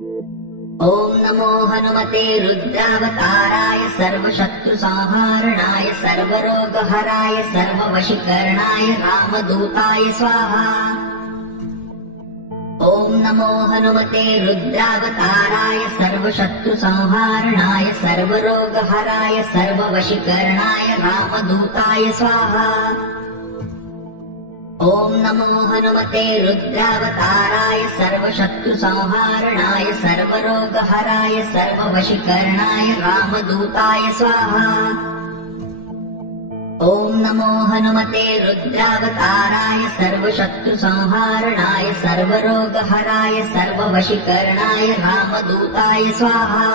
ॐ नमो हनुमते रुद्रावताराय सर्वशत्रुसंहारणाय सर्वरोगहराय सर्ववशीकरणाय रामदूताय स्वाहा। ॐ नमो हनुमते रुद्रावताराय सर्वशत्रुसंहारणाय सर्वरोगहराय सर्ववशीकरणाय रामदूताय स्वाहा। ॐ नमो हनुमते रुद्रावताराय सर्वशत्रुसंहारणाय सर्वरोगहराय सर्ववशीकरणाय रामदूताय स्वाहा। ॐ नमो हनुमते रुद्रावताराय सर्वशत्रुसंहारणाय सर्वरोगहराय सर्ववशीकरणाय रामदूताय स्वाहा।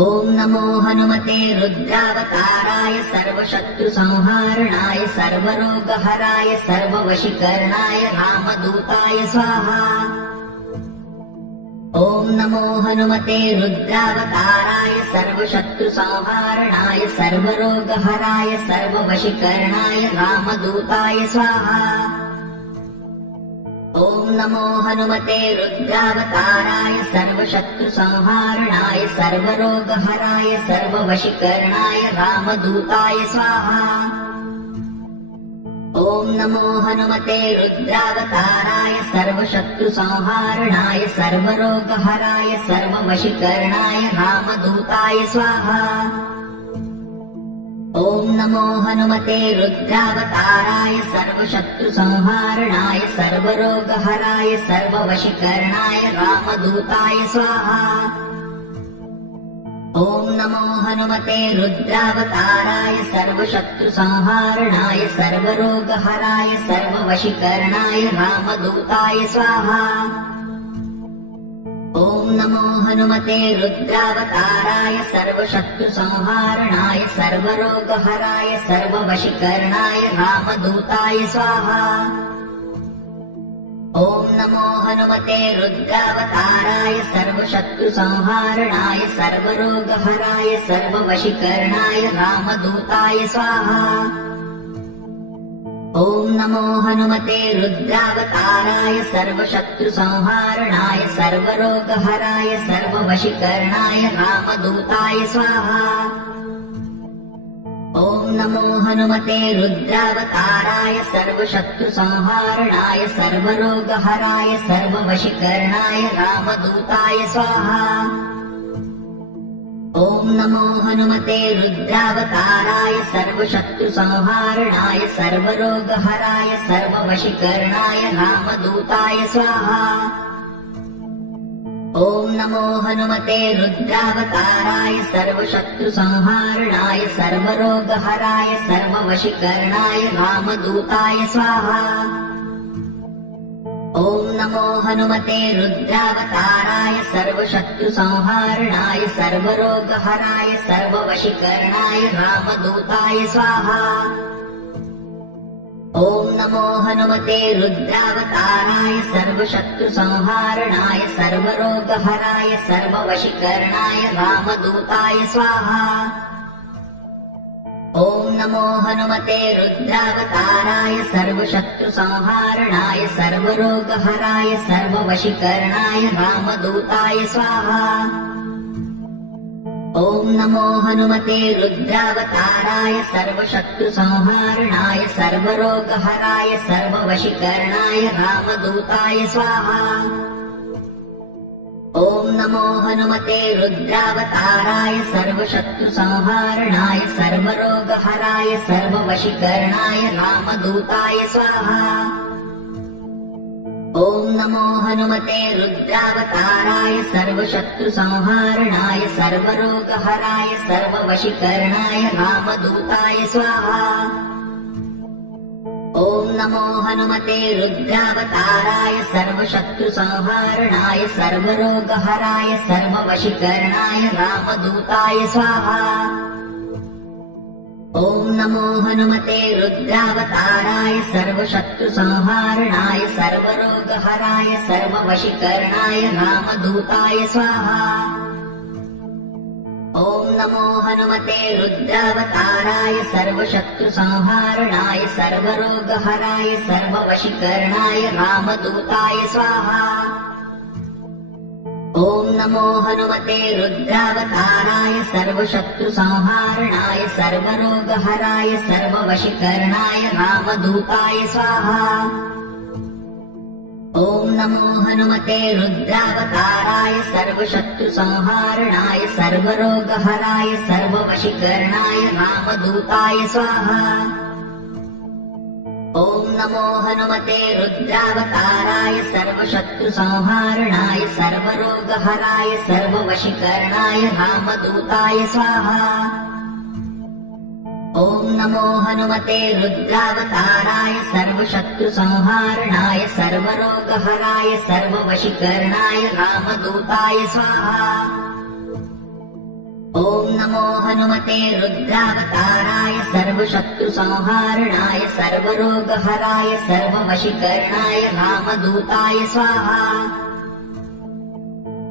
ॐ नमो हनुमते रुद्रावताराय सर्वशत्रुसंहारणाय सर्वरोगहराय सर्ववशीकरणाय रामदूताय स्वाहा। ॐ नमो हनुमते रुद्रावताराय सर्वशत्रुसंहारणाय सर्वरोगहराय सर्ववशीकरणाय रामदूताय स्वाहा। ॐ नमो हनुमते रुद्रावताराय सर्वशत्रुसंहारणाय सर्वरोगहराय सर्ववशीकरणाय रामदूताय स्वाहा। ॐ नमो हनुमते रुद्रावताराय सर्वशत्रुसंहारणाय सर्वरोगहराय सर्ववशीकरणाय रामदूताय स्वाहा। ॐ नमो हनुमते रुद्रावताराय सर्वशत्रुसंहारणाय सर्वरोगहराय सर्ववशीकरणाय रामदूताय स्वाहा। ॐ नमो हनुमते रुद्रावताराय सर्वशत्रुसंहारणाय सर्वरोगहराय सर्ववशीकरणाय रामदूताय स्वाहा। ॐ नमो हनुमते रुद्रावताराय सर्वशत्रुसंहारणाय सर्वरोगहराय सर्ववशीकरणाय रामदूताय स्वाहा। ॐ नमो हनुमते रुद्रावताराय सर्वशत्रुसंहारणाय सर्वरोगहराय सर्ववशीकरणाय रामदूताय स्वाहा। ॐ नमो हनुमते रुद्रावताराय सर्वशत्रुसंहारणाय सर्वरोगहराय सर्ववशीकरणाय रामदूताय स्वाहा। ॐ नमो हनुमते रुद्रावताराय सर्वशत्रुसंहारणाय सर्वरोगहराय सर्ववशीकरणाय रामदूताय स्वाहा। ॐ नमो हनुमते रुद्रावताराय सर्वशत्रुसंहारणाय सर्वरोगहराय सर्ववशीकरणाय रामदूताय स्वाहा। ॐ नमो हनुमते रुद्रावताराय सर्वशत्रुसंहारणाय सर्वरोगहराय सर्ववशीकरणाय रामदूताय स्वाहा। ॐ नमो हनुमते रुद्रावताराय सर्वशत्रुसंहारणाय सर्वरोगहराय सर्ववशीकरणाय रामदूताय स्वाहा। ॐ नमो हनुमते रुद्रावताराय सर्वशत्रुसंहारणाय सर्वरोगहराय सर्ववशीकरणाय रामदूताय स्वाहा। ॐ नमो हनुमते रुद्रावताराय सर्वशत्रुसंहारणाय सर्वरोगहराय सर्ववशीकरणाय रामदूताय स्वाहा। ॐ नमो हनुमते रुद्रावताराय सर्वशत्रुसंहारणाय सर्वरोगहराय सर्ववशीकरणाय रामदूताय स्वाहा। ॐ नमो हनुमते रुद्रावताराय सर्वशत्रुसंहारणाय सर्वरोगहराय सर्ववशीकरणाय रामदूताय स्वाहा। ॐ नमो हनुमते रुद्रावताराय सर्वशत्रुसंहारणाय सर्वरोगहराय सर्ववशीकरणाय रामदूताय स्वाहा। ॐ नमो हनुमते रुद्रावताराय सर्वशत्रुसंहारणाय सर्वरोगहराय सर्ववशीकरणाय रामदूताय स्वाहा। ॐ नमो हनुमते रुद्रावताराय सर्वशत्रुसंहारणाय सर्वरोगहराय सर्ववशीकरणाय रामदूताय स्वाहा। ॐ नमो हनुमते रुद्रावताराय सर्वशत्रुसंहारणाय सर्वरोगहराय सर्ववशीकरणाय रामदूताय स्वाहा। ॐ नमो हनुमते रुद्रावताराय सर्वशत्रुसंहारणाय सर्वरोगहराय सर्ववशीकरणाय रामदूताय स्वाहा। ॐ नमो हनुमते रुद्रावताराय सर्वशत्रुसंहारणाय सर्वरोगहराय सर्ववशीकरणाय रामदूताय स्वाहा। ॐ नमो हनुमते रुद्रावताराय सर्वशत्रुसंहारणाय सर्वरोगहराय सर्ववशीकरणाय रामदूताय स्वाहा। ॐ नमो हनुमते रुद्रावताराय सर्वशत्रुसंहारणाय सर्वरोगहराय सर्ववशीकरणाय रामदूताय स्वाहा। ॐ नमो हनुमते रुद्रावताराय सर्वशत्रुसंहारणाय सर्वरोगहराय सर्ववशीकरणाय रामदूताय स्वाहा।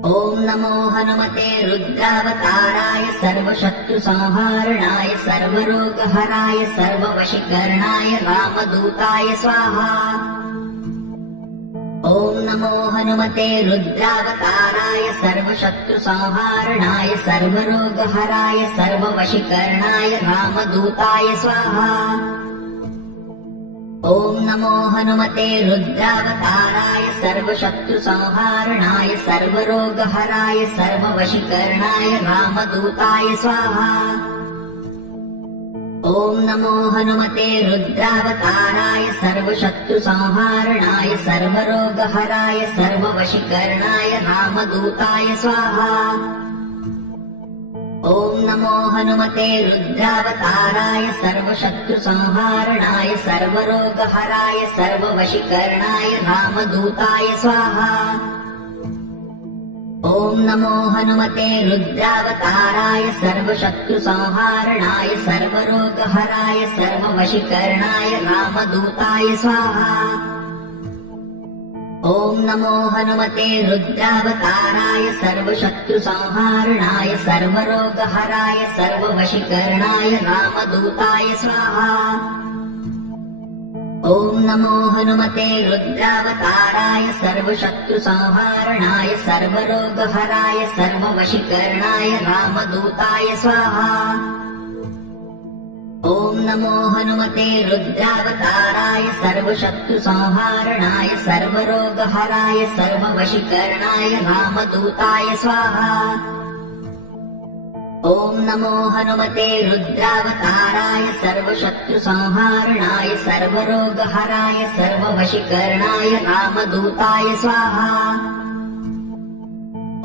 ॐ नमो हनुमते रुद्रावताराय सर्वशत्रुसंहारणाय सर्वरोगहराय सर्ववशीकरणाय रामदूताय स्वाहा। ॐ नमो हनुमते रुद्रावताराय सर्वशत्रुसंहारणाय सर्वरोगहराय सर्ववशीकरणाय रामदूताय स्वाहा। ॐ नमो हनुमते रुद्रावताराय सर्वशत्रुसंहारणाय सर्वरोगहराय सर्ववशीकरणाय रामदूताय स्वाहा। ॐ नमो हनुमते रुद्रावताराय सर्वशत्रुसंहारणाय सर्वरोगहराय सर्ववशीकरणाय रामदूताय स्वाहा। ॐ नमो हनुमते रुद्रावताराय सर्वशत्रुसंहारणाय सर्वरोगहराय सर्ववशीकरणाय रामदूताय स्वाहा। ॐ नमो हनुमते रुद्रावताराय सर्वशत्रुसंहारणाय सर्वरोगहराय सर्ववशीकरणाय रामदूताय स्वाहा। ॐ नमो हनुमते रुद्रावताराय सर्वशत्रुसंहारणाय सर्वरोगहराय सर्ववशीकरणाय रामदूताय स्वाहा। ॐ नमो हनुमते रुद्रावताराय सर्वशत्रुसंहारणाय सर्वरोगहराय सर्ववशीकरणाय रामदूताय स्वाहा। ॐ नमो हनुमते रुद्रावताराय सर्वशत्रुसंहारणाय सर्वरोगहराय सर्ववशीकरणाय रामदूताय स्वाहा। ॐ नमो हनुमते रुद्रावताराय सर्वशत्रुसंहारणाय सर्वरोगहराय सर्ववशीकरणाय रामदूताय स्वाहा।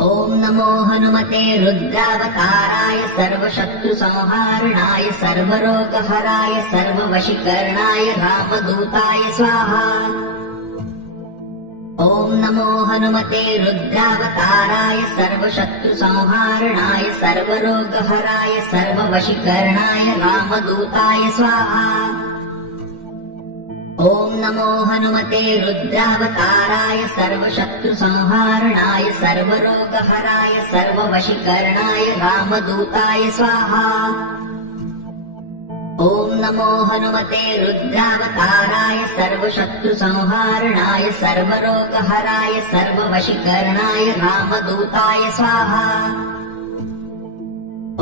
ॐ नमो हनुमते रुद्रावताराय सर्वशत्रुसंहारणाय सर्वरोगहराय सर्ववशीकरणाय रामदूताय स्वाहा। ॐ नमो हनुमते रुद्रावताराय सर्वशत्रुसंहारणाय सर्वरोगहराय सर्ववशीकरणाय रामदूताय स्वाहा। ॐ नमो हनुमते रुद्रावताराय सर्वशत्रुसंहारणाय सर्वरोगहराय सर्ववशीकरणाय रामदूताय स्वाहा। ॐ नमो हनुमते रुद्रावताराय सर्वशत्रुसंहारणाय सर्वरोगहराय सर्ववशीकरणाय रामदूताय स्वाहा।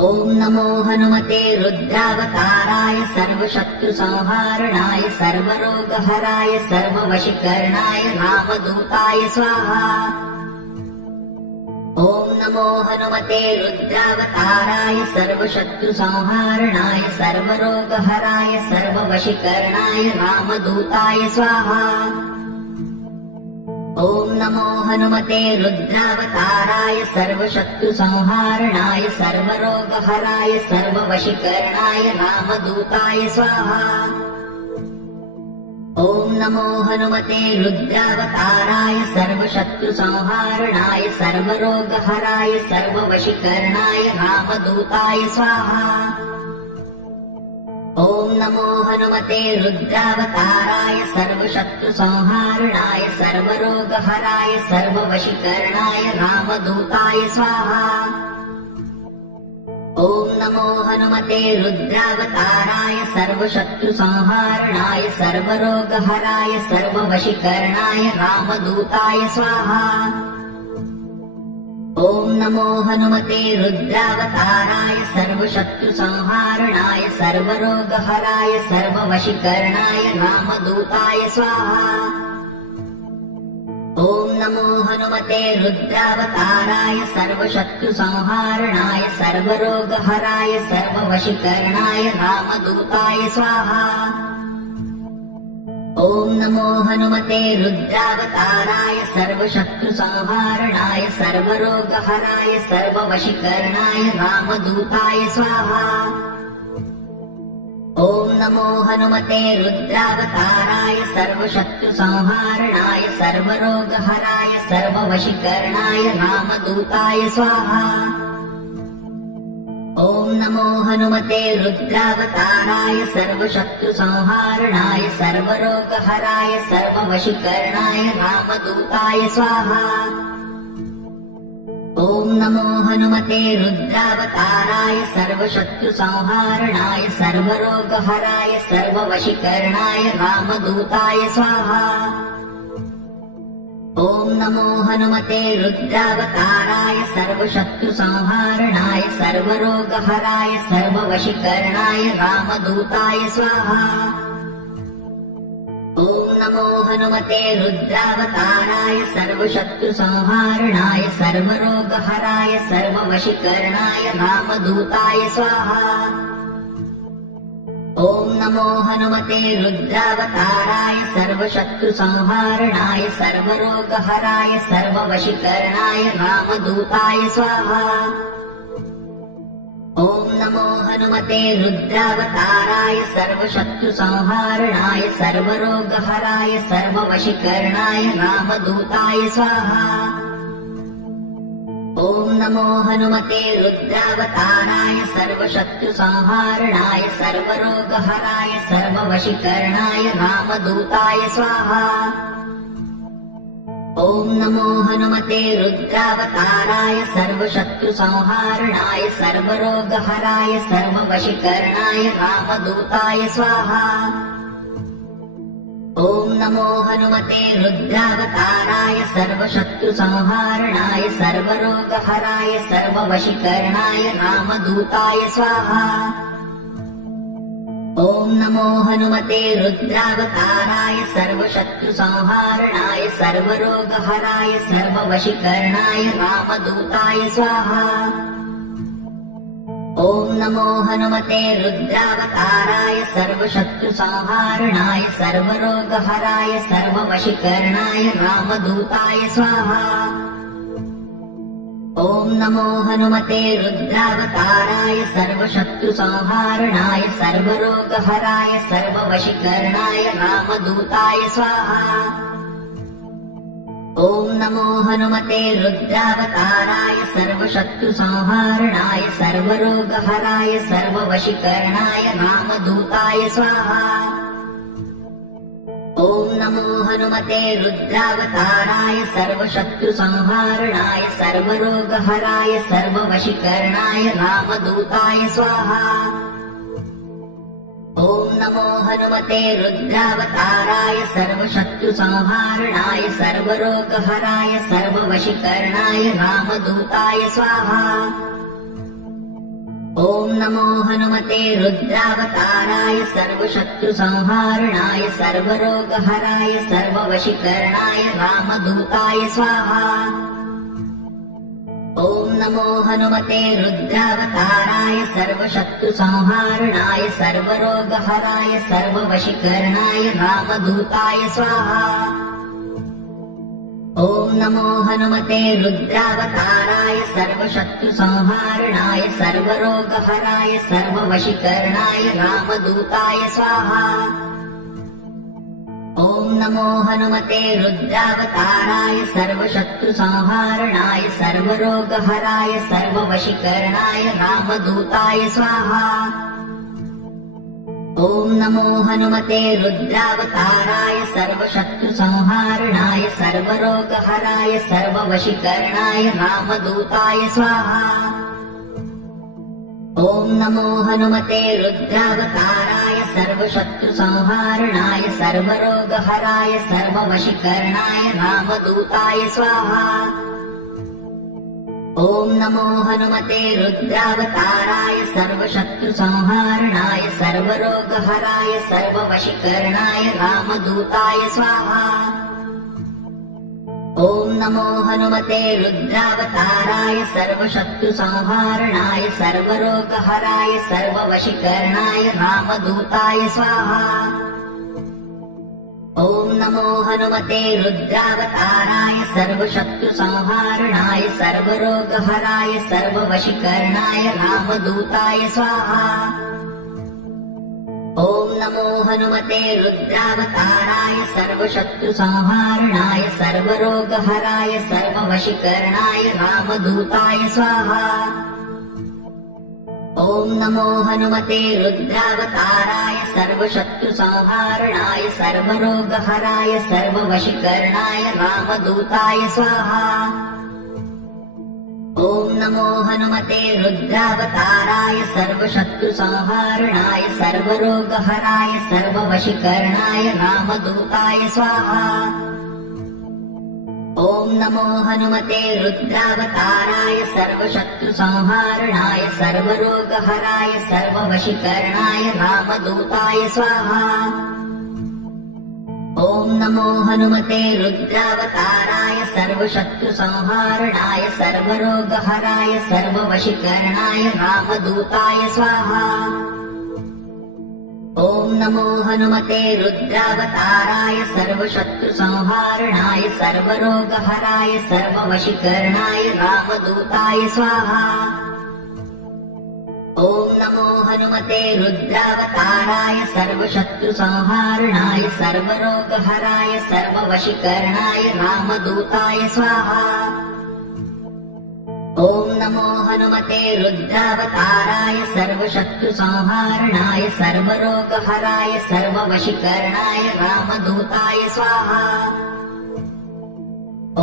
ॐ नमो हनुमते रुद्रावताराय सर्वशत्रुसंहारणाय सर्वरोगहराय सर्ववशीकरणाय रामदूताय स्वाहा। ॐ नमो हनुमते रुद्रावताराय सर्वशत्रुसंहारणाय सर्वरोगहराय सर्ववशीकरणाय रामदूताय स्वाहा। ॐ नमो हनुमते रुद्रावताराय सर्वशत्रुसंहारणाय सर्वरोगहराय सर्ववशीकरणाय रामदूताय स्वाहा। ॐ नमो हनुमते रुद्रावताराय सर्वशत्रुसंहारणाय सर्वरोगहराय सर्ववशीकरणाय रामदूताय स्वाहा। ॐ नमो हनुमते रुद्रावताराय सर्वशत्रुसंहारणाय सर्वरोगहराय सर्ववशीकरणाय रामदूताय स्वाहा। ॐ नमो हनुमते रुद्रावताराय सर्वशत्रुसंहारणाय सर्वरोगहराय सर्ववशीकरणाय रामदूताय स्वाहा। ॐ नमो हनुमते रुद्रावताराय सर्वशत्रुसंहारणाय सर्वरोगहराय सर्ववशीकरणाय रामदूताय स्वाहा। ॐ नमो हनुमते रुद्रावताराय सर्वशत्रुसंहारणाय सर्वरोगहराय सर्ववशीकरणाय रामदूताय स्वाहा। ॐ नमो हनुमते रुद्रावताराय सर्वशत्रुसंहारणाय सर्वरोगहराय सर्ववशीकरणाय रामदूताय स्वाहा। ॐ नमो हनुमते रुद्रावताराय सर्वशत्रुसंहारणाय सर्वरोगहराय सर्ववशीकरणाय रामदूताय स्वाहा। ॐ नमो हनुमते रुद्रावताराय सर्वशत्रुसंहारणाय सर्वरोगहराय सर्ववशीकरणाय रामदूताय स्वाहा। ॐ नमो हनुमते रुद्रावताराय सर्वशत्रुसंहारणाय सर्वरोगहराय सर्ववशीकरणाय रामदूताय स्वाहा। ॐ नमो हनुमते रुद्रावताराय सर्वशत्रुसंहारणाय सर्वरोगहराय सर्ववशीकरणाय रामदूताय स्वाहा। ॐ नमो हनुमते रुद्रावताराय सर्वशत्रुसंहारणाय सर्वरोगहराय सर्ववशीकरणाय रामदूताय स्वाहा। ॐ नमो हनुमते रुद्रावताराय सर्वशत्रुसंहारणाय सर्वरोगहराय सर्ववशीकरणाय रामदूताय स्वाहा। ॐ नमो हनुमते रुद्रावताराय सर्वशत्रुसंहारणाय सर्वरोगहराय सर्ववशीकरणाय रामदूताय स्वाहा। ॐ नमो हनुमते रुद्रावताराय सर्वशत्रुसंहारणाय सर्वरोगहराय सर्ववशीकरणाय रामदूताय स्वाहा। ॐ नमो हनुमते रुद्रावताराय सर्वशत्रुसंहारणाय सर्वरोगहराय सर्ववशीकरणाय रामदूताय स्वाहा। ॐ नमो हनुमते रुद्रावताराय सर्वशत्रुसंहारणाय सर्वरोगहराय सर्ववशीकरणाय रामदूताय स्वाहा। ॐ नमो हनुमते रुद्रावताराय सर्वशत्रुसंहारणाय सर्वरोगहराय सर्ववशीकरणाय रामदूताय स्वाहा। ॐ नमो हनुमते रुद्रावताराय सर्वशत्रुसंहारणाय सर्वरोगहराय सर्ववशीकरणाय रामदूताय स्वाहा। ॐ नमो हनुमते रुद्रावताराय सर्वशत्रुसंहारणाय सर्वरोगहराय सर्ववशीकरणाय रामदूताय स्वाहा। ॐ नमो हनुमते रुद्रावताराय सर्वशत्रुसंहारणाय सर्वरोगहराय सर्ववशीकरणाय रामदूताय स्वाहा। ॐ नमो हनुमते रुद्रावताराय सर्वशत्रुसंहारणाय सर्वरोगहराय सर्ववशीकरणाय रामदूताय स्वाहा। ॐ नमो हनुमते रुद्रावताराय सर्वशत्रुसंहारणाय सर्वरोगहराय सर्ववशीकरणाय रामदूताय स्वाहा। ॐ नमो हनुमते रुद्रावताराय सर्वशत्रुसंहारणाय सर्वरोगहराय सर्ववशीकरणाय रामदूताय स्वाहा। ॐ नमो हनुमते रुद्रावताराय सर्वशत्रुसंहारणाय सर्वरोगहराय सर्ववशीकरणाय रामदूताय स्वाहा। ॐ नमो हनुमते रुद्रावताराय सर्वशत्रुसंहारणाय सर्वरोगहराय सर्ववशीकरणाय रामदूताय स्वाहा। ॐ नमो हनुमते रुद्रावताराय सर्वशत्रुसंहारणाय सर्वरोगहराय सर्ववशीकरणाय रामदूताय स्वाहा। ॐ नमो हनुमते रुद्रावताराय सर्वशत्रुसंहारणाय सर्वरोगहराय सर्ववशीकरणाय रामदूताय स्वाहा। ॐ नमो हनुमते रुद्रावताराय सर्वशत्रुसंहारणाय सर्वरोगहराय सर्ववशीकरणाय रामदूताय स्वाहा। ॐ नमो हनुमते रुद्रावताराय सर्वशत्रुसंहारणाय सर्वरोगहराय सर्ववशीकरणाय रामदूताय स्वाहा। ॐ नमो हनुमते रुद्रावताराय सर्वशत्रुसंहारणाय सर्वरोगहराय सर्ववशीकरणाय रामदूताय स्वाहा। ॐ नमो हनुमते रुद्रावताराय सर्वशत्रुसंहारणाय सर्वरोगहराय सर्ववशीकरणाय रामदूताय स्वाहा। ॐ नमो हनुमते रुद्रावताराय सर्वशत्रुसंहारणाय सर्वरोगहराय सर्ववशीकरणाय रामदूताय स्वाहा। ॐ नमो हनुमते रुद्रावताराय सर्वशत्रुसंहारणाय सर्वरोगहराय सर्ववशीकरणाय रामदूताय स्वाहा। ॐ नमो हनुमते रुद्रावताराय सर्वशत्रुसंहारणाय सर्वरोगहराय सर्ववशीकरणाय रामदूताय स्वाहा। ॐ नमो हनुमते रुद्रावताराय सर्वशत्रुसंहारणाय सर्वरोगहराय सर्ववशीकरणाय रामदूताय स्वाहा। ॐ नमो हनुमते रुद्रावताराय सर्वशत्रुसंहारणाय सर्वरोगहराय सर्ववशीकरणाय रामदूताय स्वाहा। ॐ नमो हनुमते रुद्रावताराय सर्वशत्रुसंहारणाय सर्वरोगहराय सर्ववशीकरणाय रामदूताय स्वाहा। ॐ नमो हनुमते रुद्रावताराय सर्वशत्रुसंहारणाय सर्वरोगहराय सर्ववशीकरणाय रामदूताय स्वाहा। ॐ नमो हनुमते रुद्रावताराय सर्वशत्रुसंहारणाय सर्वरोगहराय सर्ववशीकरणाय रामदूताय स्वाहा।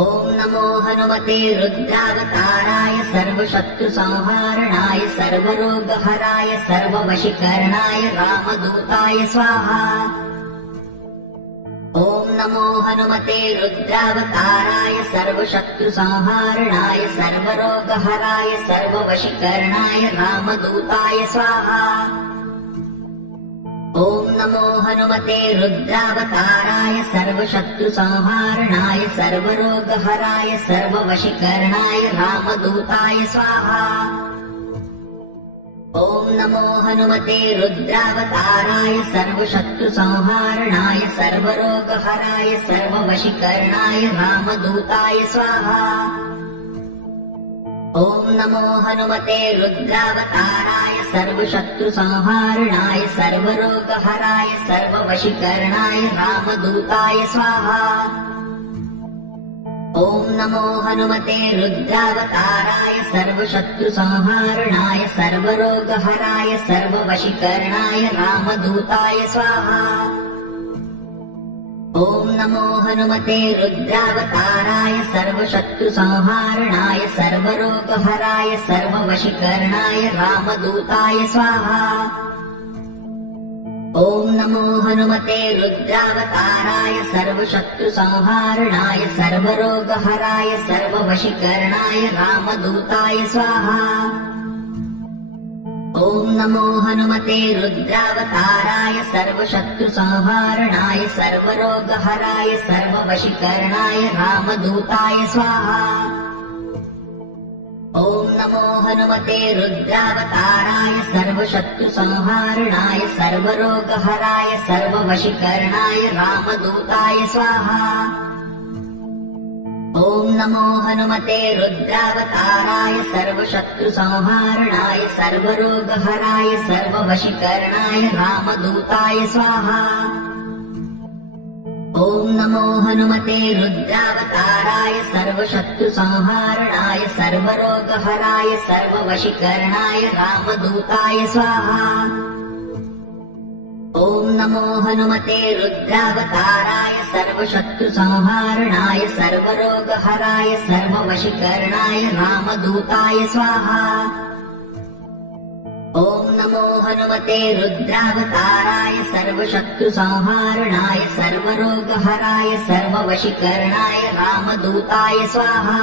ॐ नमो हनुमते रुद्रावताराय सर्वशत्रुसंहारणाय सर्वरोगहराय सर्ववशीकरणाय रामदूताय स्वाहा। ॐ नमो हनुमते रुद्रावताराय सर्वशत्रुसंहारणाय सर्वरोगहराय सर्ववशीकरणाय रामदूताय स्वाहा। ॐ नमो हनुमते रुद्रावताराय सर्वशत्रुसंहारणाय सर्वरोगहराय सर्ववशीकरणाय रामदूताय स्वाहा। ॐ नमो हनुमते रुद्रावताराय सर्वशत्रुसंहारणाय सर्वरोगहराय सर्ववशीकरणाय रामदूताय स्वाहा। ॐ नमो हनुमते रुद्रावताराय सर्वशत्रुसंहारणाय सर्वरोगहराय सर्ववशीकरणाय रामदूताय स्वाहा। ॐ नमो हनुमते रुद्रावताराय सर्वशत्रुसंहारणाय सर्वरोगहराय सर्ववशीकरणाय रामदूताय स्वाहा। ॐ नमो हनुमते रुद्रावताराय सर्वशत्रुसंहारणाय सर्वरोगहराय सर्ववशीकरणाय रामदूताय स्वाहा। ॐ नमो हनुमते रुद्रावताराय सर्वशत्रुसंहारणाय सर्वरोगहराय सर्ववशीकरणाय रामदूताय स्वाहा। ॐ नमो हनुमते रुद्रावताराय सर्वशत्रुसंहारणाय सर्वरोगहराय सर्ववशीकरणाय रामदूताय स्वाहा। ॐ नमो हनुमते रुद्रावताराय सर्वशत्रुसंहारणाय सर्वरोगहराय सर्ववशीकरणाय रामदूताय स्वाहा। ॐ नमो हनुमते रुद्रावताराय सर्वशत्रुसंहारणाय सर्वरोगहराय सर्ववशीकरणाय रामदूताय स्वाहा। ॐ नमो हनुमते रुद्रावताराय सर्वशत्रुसंहारणाय सर्वरोगहराय सर्ववशीकरणाय रामदूताय स्वाहा। ॐ नमो हनुमते रुद्रावताराय सर्वशत्रुसंहारणाय सर्वरोगहराय सर्ववशीकरणाय रामदूताय स्वाहा। ॐ नमो हनुमते रुद्रावताराय सर्वशत्रुसंहारणाय सर्वरोगहराय सर्ववशीकरणाय रामदूताय स्वाहा।